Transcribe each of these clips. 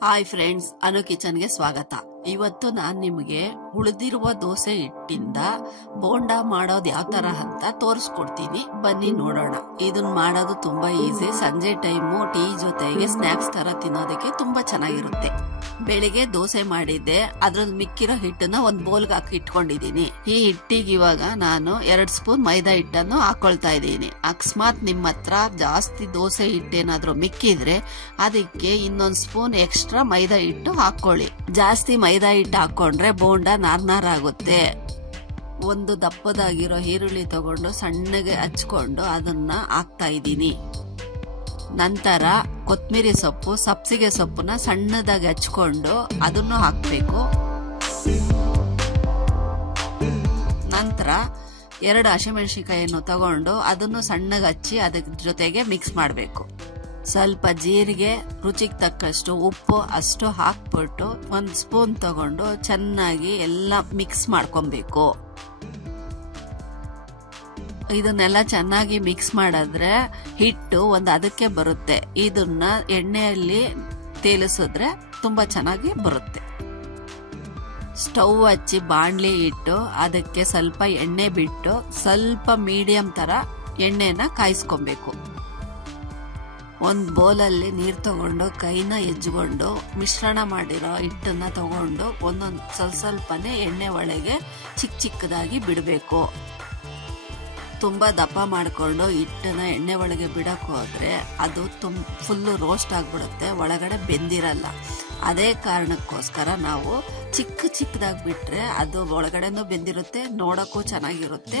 Hi friends, ಅನು ಕಿಚನ್ಗೆ ಸ್ವಾಗತ. ಇವತ್ತು ನಾನು ನಿಮಗೆ ಉಳಿದಿರುವ ದೋಸೆ ಹಿಟ್ಟಿಂದ ಬೋಂಡಾ ಮಾಡೋದು ಯಾವ ತರ ಅಂತ ತೋರಿಸ್ಕೊಡ್ತೀನಿ. ಬನ್ನಿ ನೋಡೋಣ. ಇದನ್ನ ಮಾಡೋದು ತುಂಬಾ ಈಸಿ. ಸಂಜೆ ಟೈಮು ಟೀ ಜೊತೆಗೆ ಸ್ನಾಕ್ಸ್ ತರ ತಿನ್ನೋದಕ್ಕೆ ತುಂಬಾ ಚೆನ್ನಾಗಿರುತ್ತೆ. ಬೆಳಿಗ್ಗೆ ದೋಸೆ ಮಾಡಿದ್ದೆ, ಅದ್ರಲ್ಲಿ ಮಿಕ್ಕಿರೋ ಹಿಟ್ಟನ್ನ ಒಂದ್ ಬೌಲ್ಗೆ ಹಾಕಿ ಇಟ್ಕೊಂಡಿದೀನಿ. ಈ ಹಿಟ್ಟಿಗೆ ಇವಾಗ ನಾನು 2 ಸ್ಪೂನ್ ಮೈದಾ ಹಿಟ್ಟನ್ನು ಹಾಕೊಳ್ತಾ ಇದ್ದೀನಿ. ಅಕಸ್ಮಾತ್ ನಿಮ್ಮ ಹತ್ರ ಜಾಸ್ತಿ ದೋಸೆ ಹಿಟ್ಟೇನಾದ್ರೂ ಮಿಕ್ಕಿದ್ರೆ ಅದಕ್ಕೆ ಇನ್ನೊಂದ್ ಸ್ಪೂನ್ ಎಕ್ಸ್ಟ್ರಾ ಮೈದಾ ಹಿಟ್ಟು ಹಾಕೊಳ್ಳಿ. ಜಾಸ್ತಿ ಮೈದಾ ಹಿಟ್ಟು ಹಾಕೊಂಡ್ರೆ ಬೋಂಡಾ ನಾರ್ ಆಗುತ್ತೆ. ಒಂದು ದಪ್ಪದಾಗಿರೋ ಈರುಳ್ಳಿ ತಗೊಂಡು ಸಣ್ಣಗೆ ಹಚ್ಕೊಂಡು ಅದನ್ನ ಹಾಕ್ತಾ ಇದ್ದೀನಿ. ನಂತರ ಕೊತ್ತಂಬರಿ ಸೊಪ್ಪು, ಸಬ್ಸಿಗೆ ಸೊಪ್ಪನ್ನ ಸಣ್ಣದಾಗಿ ಹಚ್ಕೊಂಡು ಅದನ್ನು ಹಾಕ್ಬೇಕು. ನಂತರ 2 ಹಸಿಮೆಣಸಿನಕಾಯಿಯನ್ನು ತಗೊಂಡು ಅದನ್ನು ಸಣ್ಣಗೆ ಹಚ್ಚಿ ಅದರ ಜೊತೆಗೆ ಮಿಕ್ಸ್ ಮಾಡಬೇಕು. ಸ್ವಲ್ಪ ಜೀರಿಗೆ, ರುಚಿಗೆ ತಕ್ಕಷ್ಟು ಉಪ್ಪು ಅಷ್ಟು ಹಾಕ್ಬಿಟ್ಟು 1 ಸ್ಪೂನ್ ತಗೊಂಡು ಚೆನ್ನಾಗಿ ಎಲ್ಲ ಮಿಕ್ಸ್ ಮಾಡ್ಕೊಬೇಕು. ಇದನ್ನೆಲ್ಲ ಚೆನ್ನಾಗಿ ಮಿಕ್ಸ್ ಮಾಡಿದ್ರೆ ಹಿಟ್ಟು ಒಂದು ಅದಕ್ಕೆ ಬರುತ್ತೆ. ಇದನ್ನ ಎಣ್ಣೆಯಲ್ಲಿ ತೇಲಿಸಿದ್ರೆ ತುಂಬಾ ಚೆನ್ನಾಗಿ ಬರುತ್ತೆ. ಸ್ಟವ್ ಹಚ್ಚಿ ಬಾಣ್ಲಿ ಇಟ್ಟು ಅದಕ್ಕೆ ಸ್ವಲ್ಪ ಎಣ್ಣೆ ಬಿಟ್ಟು ಸ್ವಲ್ಪ ಮೀಡಿಯಂ ತರ ಎಣ್ಣೆನ ಕಾಯಿಸ್ಕೊಬೇಕು. ಒಂದು ಬೌಲಲ್ಲಿ ನೀರು ತಗೊಂಡು ಕೈನ ಎಜ್ಜಿಕೊಂಡು ಮಿಶ್ರಣ ಮಾಡಿರೋ ಹಿಟ್ಟನ್ನ ತಗೊಂಡು ಒಂದೊಂದು ಸ್ವಲ್ಪನೇ ಎಣ್ಣೆ ಒಳಗೆ ಚಿಕ್ಕದಾಗಿ ಬಿಡಬೇಕು. ತುಂಬಾ ದಪ್ಪ ಮಾಡಿಕೊಂಡು ಹಿಟ್ಟನ್ನ ಎಣ್ಣೆ ಒಳಗೆ ಬಿಡಕ್ ಹೋದ್ರೆ ಅದು ಫುಲ್ಲು ರೋಸ್ಟ್ ಆಗ್ಬಿಡುತ್ತೆ, ಒಳಗಡೆ ಬೆಂದಿರಲ್ಲ. ಅದೇ ಕಾರಣಕ್ಕೋಸ್ಕರ ನಾವು ಚಿಕ್ಕದಾಗಿ ಬಿಟ್ರೆ ಅದು ಒಳಗಡೆನೂ ಬೆಂದಿರುತ್ತೆ, ನೋಡಕ್ಕೂ ಚೆನ್ನಾಗಿರುತ್ತೆ.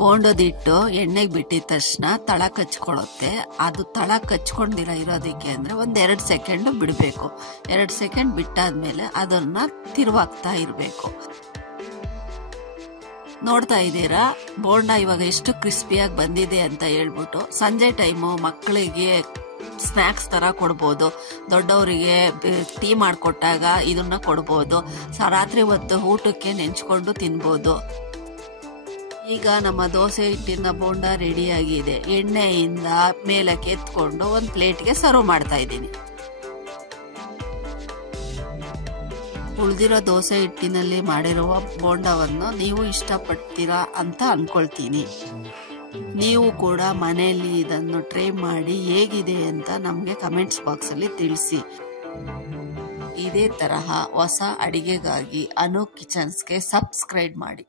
ಬೋಂಡದಿಟ್ಟು ಎಣ್ಣೆಗೆ ಬಿಟ್ಟಿದ ತಕ್ಷಣ ತಳ ಕಚ್ಕೊಳ್ಳುತ್ತೆ. ಅದು ತಳ ಕಚ್ಕೊಂಡಿರ ಇರೋದಕ್ಕೆ ಅಂದ್ರೆ 2 ಸೆಕೆಂಡ್ ಬಿಡಬೇಕು. 2 ಸೆಕೆಂಡ್ ಬಿಟ್ಟಾದ್ಮೇಲೆ ಅದನ್ನ ತಿರುವಾಗ್ತಾ ಇರಬೇಕು. ನೋಡ್ತಾ ಇದ್ದೀರಾ ಬೋಂಡಾ ಇವಾಗ ಎಷ್ಟು ಕ್ರಿಸ್ಪಿಯಾಗಿ ಬಂದಿದೆ ಅಂತ ಹೇಳ್ಬಿಟ್ಟು. ಸಂಜೆ ಟೈಮು ಮಕ್ಕಳಿಗೆ ಸ್ನಾಕ್ಸ್ ತರ ಕೊಡ್ಬೋದು, ದೊಡ್ಡವರಿಗೆ ಟೀ ಮಾಡಿಕೊಟ್ಟಾಗ ಇದನ್ನ ಕೊಡ್ಬೋದು, ರಾತ್ರಿ ಹೊತ್ತು ಊಟಕ್ಕೆ ನೆಂಚ್ಕೊಂಡು ತಿನ್ಬೋದು. ಈಗ ನಮ್ಮ ದೋಸೆ ಹಿಟ್ಟಿನ ಬೋಂಡಾ ರೆಡಿ ಆಗಿದೆ. ಎಣ್ಣೆಯಿಂದ ಮೇಲಕ್ಕೆ ಎತ್ಕೊಂಡು ಒಂದು ಪ್ಲೇಟ್ಗೆ ಸರ್ವ್ ಮಾಡ್ತಾ ಇದ್ದೀನಿ. ಉಳಿದಿರೋ ದೋಸೆ ಹಿಟ್ಟಿನಲ್ಲಿ ಮಾಡಿರುವ ಬೋಂಡಾವನ್ನು ನೀವು ಇಷ್ಟಪಡ್ತೀರಾ ಅಂತ ಅನ್ಕೊಳ್ತೀನಿ. ನೀವು ಕೂಡ ಮನೆಯಲ್ಲಿ ಇದನ್ನು ಟ್ರೈ ಮಾಡಿ ಹೇಗಿದೆ ಅಂತ ನಮಗೆ ಕಮೆಂಟ್ಸ್ ಬಾಕ್ಸ್ ಅಲ್ಲಿ ತಿಳಿಸಿ. ಇದೇ ತರಹ ಹೊಸ ಅಡಿಗೆಗಾಗಿ ಅನು ಕಿಚನ್ಸ್ಗೆ ಸಬ್ಸ್ಕ್ರೈಬ್ ಮಾಡಿ.